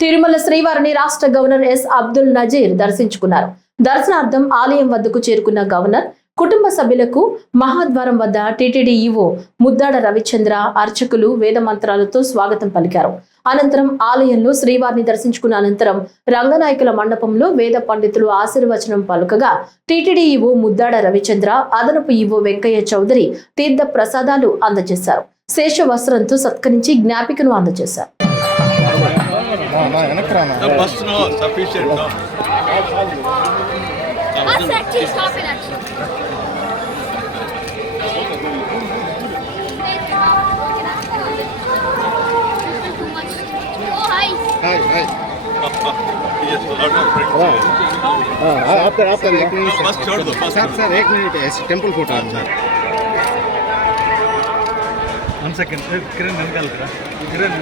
తిరుమల శ్రీవారిని రాష్ట్ర governor yes Abdul Nazir దర్శించుకున్నారు. దర్శనార్థం ఆలయం వద్దకు చేరుకున్న గవర్నర్ కుటుంబ సభ్యులకు మహాద్వారం వద్ద టీటీడీ ఈవో ముద్దాడ రవిచంద్ర అర్చకులు వేద మంత్రాలతో స్వాగతం పలికారు. అనంతరం ఆలయంలో శ్రీవారిని దర్శించుకున్న అనంతరం రంగనాయకుల మండపంలో వేద పండితులు ఆశీర్వచనం పలుకగా టీటీడీ ఈవో ముద్దాడ రవిచంద్ర, అదనపు ఈవో వెంకయ్య చౌదరి తీర్థ ప్రసాదాలు అందజేశారు. శేష వస్త్రంతో సత్కరించి జ్ఞాపికను అందజేశారు. सर एक मिनट temple photo one second Kiran निकाल किरण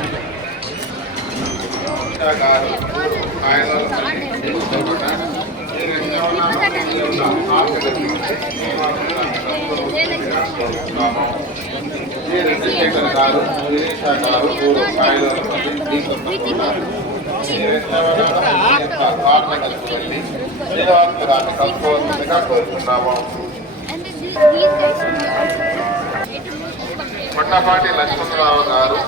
పట్టపాటి లక్ష్మణరావు గారు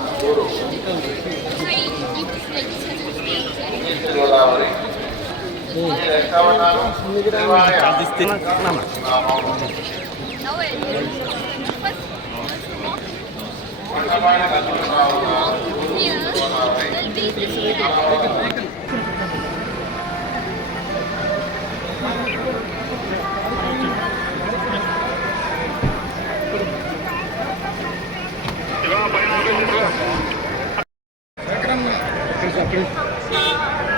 గోదావరి Please.